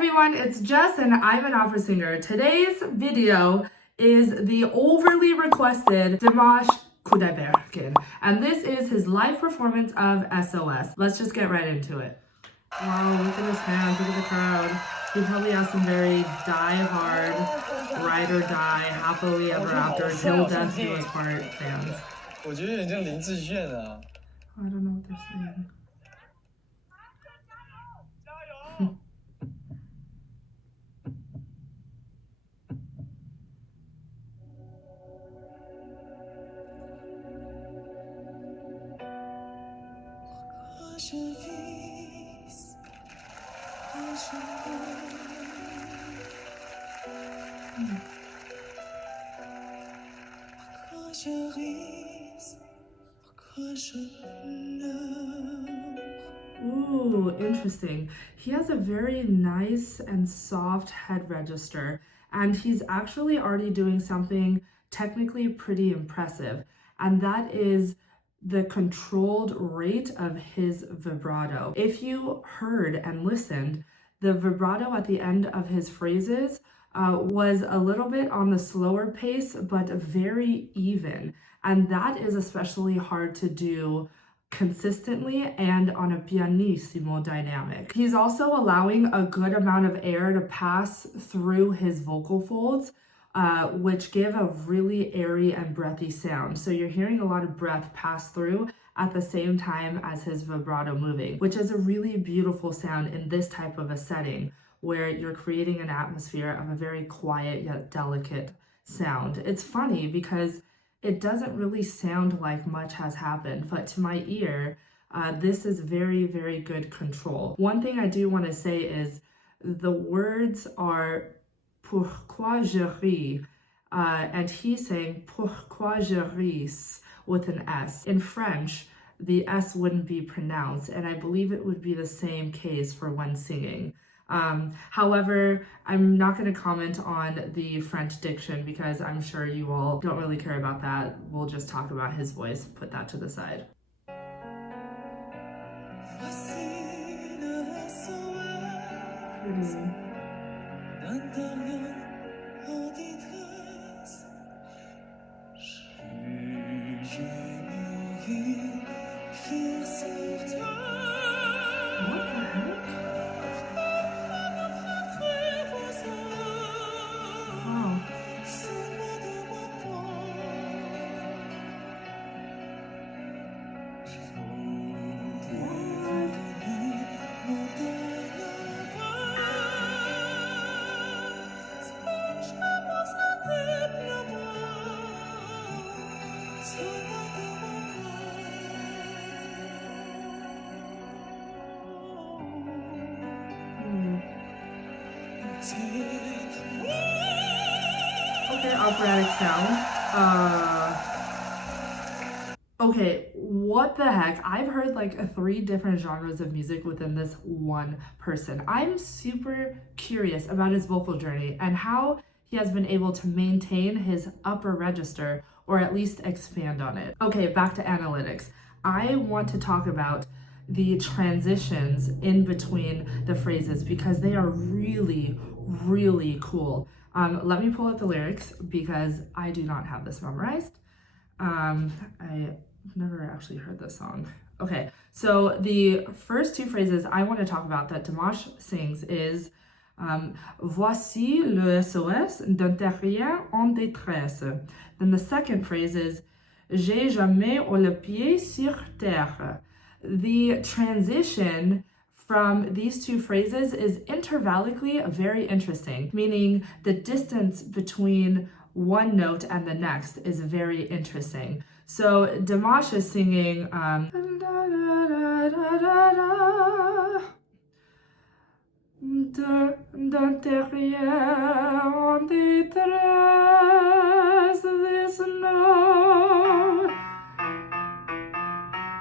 everyone, it's Jess and I'm an opera singer. Today's video is the overly requested Dimash Qudaibergen, and this is his live performance of S.O.S. Let's just get right into it. Wow, look at his hands, look at the crowd. He probably has some very die-hard, ride or die, happily ever after, till death do us part fans. I don't know what they're saying. Ooh, interesting. He has a very nice and soft head register, and he's actually already doing something technically pretty impressive, and that is the controlled rate of his vibrato. If you heard and listened, the vibrato at the end of his phrases was a little bit on the slower pace, but very even. And that is especially hard to do consistently and on a pianissimo dynamic. He's also allowing a good amount of air to pass through his vocal folds, which give a really airy and breathy sound. So you're hearing a lot of breath pass through at the same time as his vibrato moving, which is a really beautiful sound in this type of a setting where you're creating an atmosphere of a very quiet yet delicate sound. It's funny because it doesn't really sound like much has happened, but to my ear, this is very, very good control. One thing I do want to say is the words are pourquoi je ris, and he's saying pourquoi je ris with an S. In French, the S wouldn't be pronounced, and I believe it would be the same case for when singing. However, I'm not going to comment on the French diction because I'm sure you all don't really care about that. We'll just talk about his voice, put that to the side. Pretty. Okay, operatic sound. Okay, what the heck? I've heard like 3 different genres of music within this one person. I'm super curious about his vocal journey and how he has been able to maintain his upper register or at least expand on it. Okay, back to analytics. I want to talk about the transitions in between the phrases because they are really, really cool. Let me pull up the lyrics because I do not have this memorized. I've never actually heard this song. Okay, so the first 2 phrases I want to talk about that Dimash sings is Voici le S.O.S d'un terrien en détresse. Then the second phrase is J'ai jamais eu le pied sur terre. The transition from these 2 phrases is intervallically very interesting, meaning the distance between one note and the next is very interesting. So Dimash is singing d'un terrien en détresse,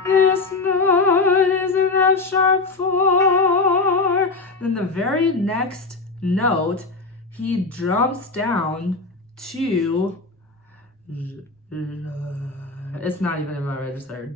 this note is an F sharp 4. Then the very next note, he jumps down to It's not even in my register.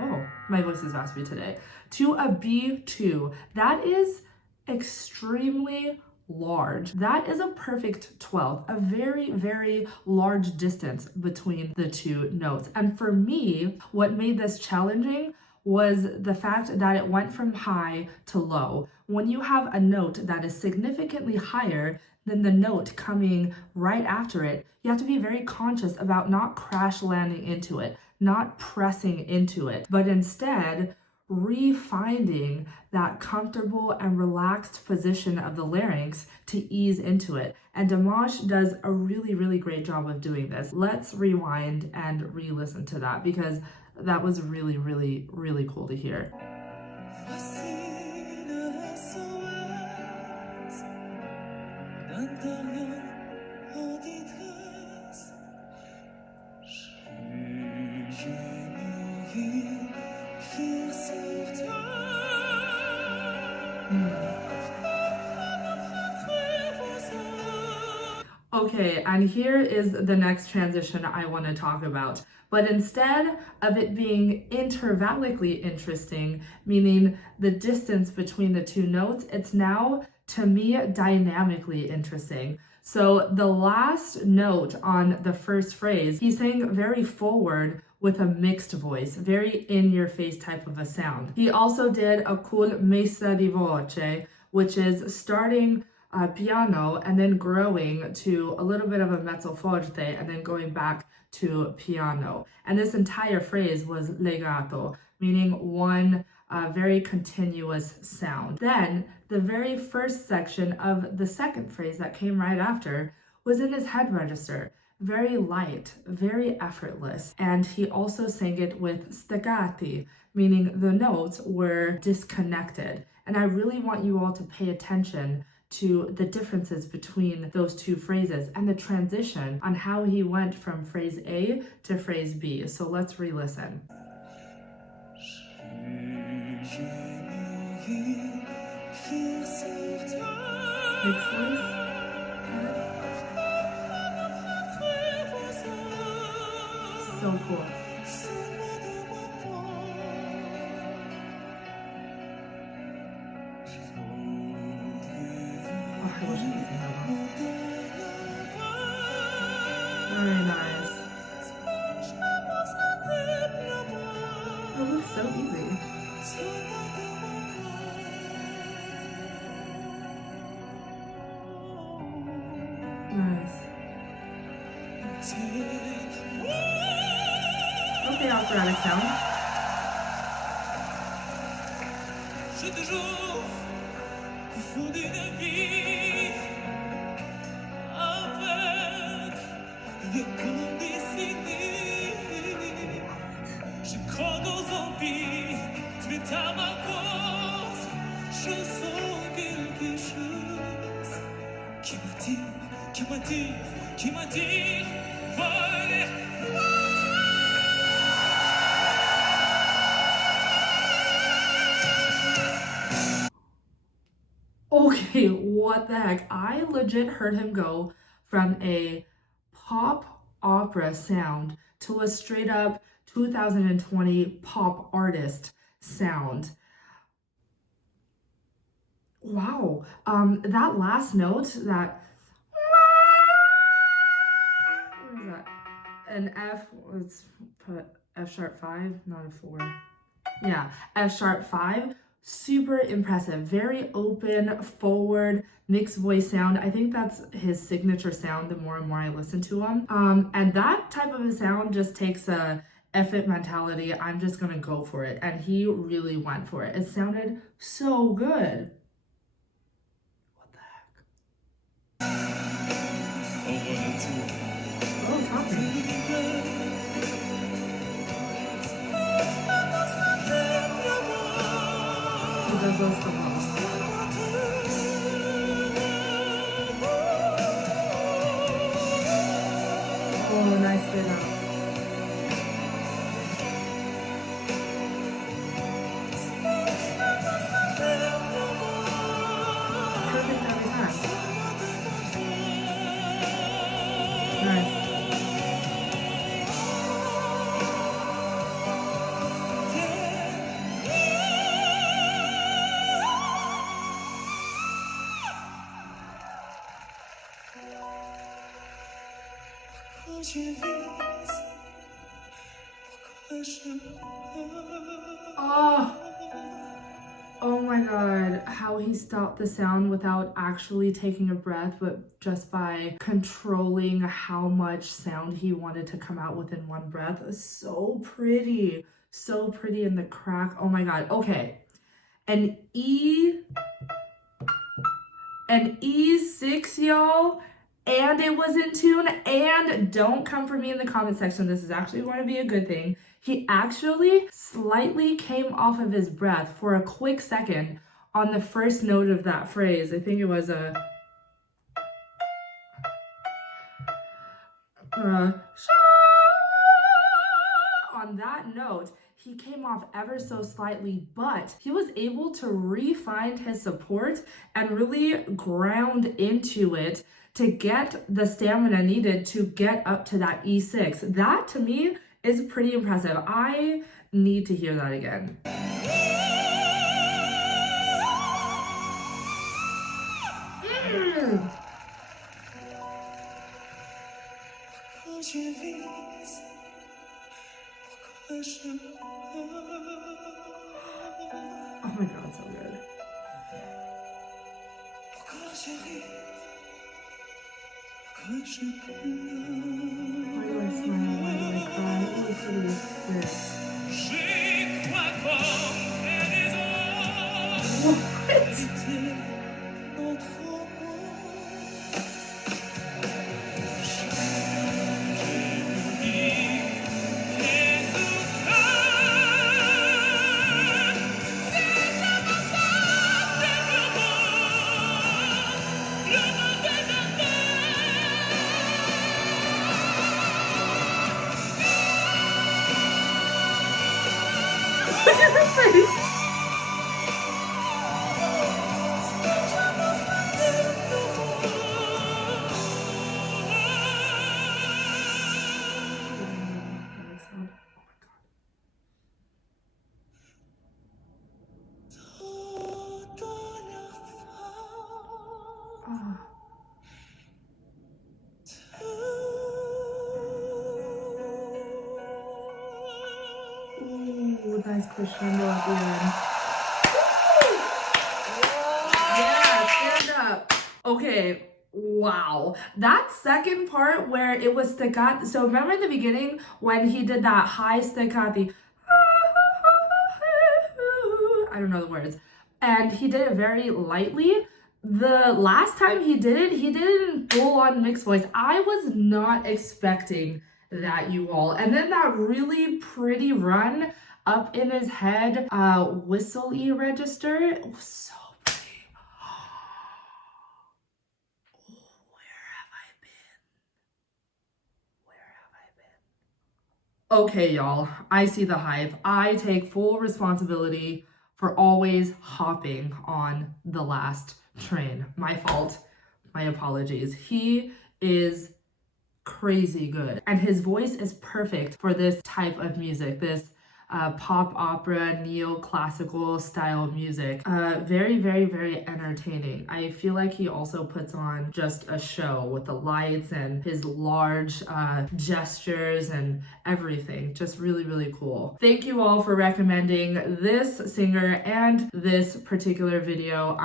Oh, My voice is raspy today. To a B2. That is extremely large. That is a perfect 12th, a very, very large distance between the two notes. And for me, what made this challenging was the fact that it went from high to low. When you have a note that is significantly higher than the note coming right after it, you have to be very conscious about not crash landing into it, not pressing into it, but instead refinding that comfortable and relaxed position of the larynx to ease into it. And Dimash does a really, really great job of doing this. Let's rewind and re-listen to that because that was really, really, really cool to hear. Okay, and here is the next transition I want to talk about. But instead of it being intervallically interesting, meaning the distance between the two notes, it's now, to me, dynamically interesting. So the last note on the first phrase, he sang very forward with a mixed voice, very in-your-face type of a sound. He also did a cool messa di voce, which is starting piano and then growing to a little bit of a mezzo forte and then going back to piano. And this entire phrase was legato, meaning one very continuous sound. Then the very first section of the second phrase that came right after was in his head register. Very light, very effortless. And he also sang it with staccati, meaning the notes were disconnected. And I really want you all to pay attention to the differences between those two phrases and the transition on how he went from phrase A to phrase B. So let's re-listen. Mixed voice. So cool. Very nice. It looks so easy. Nice. Okay, operatic sound. Okay, what the heck? I legit heard him go from a pop opera sound to a straight up 2020 pop artist sound. Wow, that last note, that, what is that? An F, let's put F sharp 5, not a 4. Yeah, F sharp 5. Super impressive, very open, forward, mixed voice sound. I think that's his signature sound the more and more I listen to him. And that type of a sound just takes a F it mentality. I'm just gonna go for it. And he really went for it. It sounded so good. What the heck? Oh, talking. He does those so well. Oh, nice fit out. Perfect every time. Nice. Oh. Oh my god, how he stopped the sound without actually taking a breath, but just by controlling how much sound he wanted to come out within one breath. So pretty. So pretty in the crack. Oh my god. Okay. An E6, y'all. And it was in tune. And don't come for me in the comment section. This is actually going to be a good thing. He actually slightly came off of his breath for a quick second on the first note of that phrase. I think it was a on that note. He came off ever so slightly, but he was able to refine his support and really ground into it to get the stamina needed to get up to that E6. That to me is pretty impressive. I need to hear that again. Oh my god, so good. Why do I smile? Why do I cry? Look at this. Look at her face. Ooh, nice crescendo at the end. Yeah, stand up. Okay, wow. That second part where it was staccato. So remember in the beginning when he did that high staccato, I don't know the words, and he did it very lightly. The last time he did it in full-on mixed voice. I was not expecting that, you all. And then that really pretty run up in his head, whistle-y register. It was so pretty. Where have I been? Okay, y'all, I see the hype. I take full responsibility for always hopping on the last train. My fault. My apologies. He is crazy good. And his voice is perfect for this type of music, this pop opera, neoclassical style music. Very, very, very entertaining. I feel like he also puts on just a show with the lights and his large gestures and everything. Just really, really cool. Thank you all for recommending this singer and this particular video.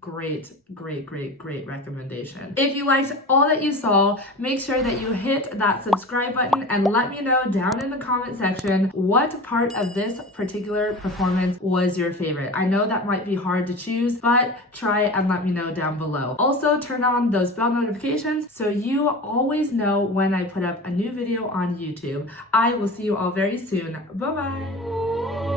Great recommendation. If you liked all that you saw, make sure that you hit that subscribe button and let me know down in the comment section what part of this particular performance was your favorite. I know that might be hard to choose, but try and let me know down below. Also, turn on those bell notifications so you always know when I put up a new video on YouTube. I will see you all very soon. Bye-bye.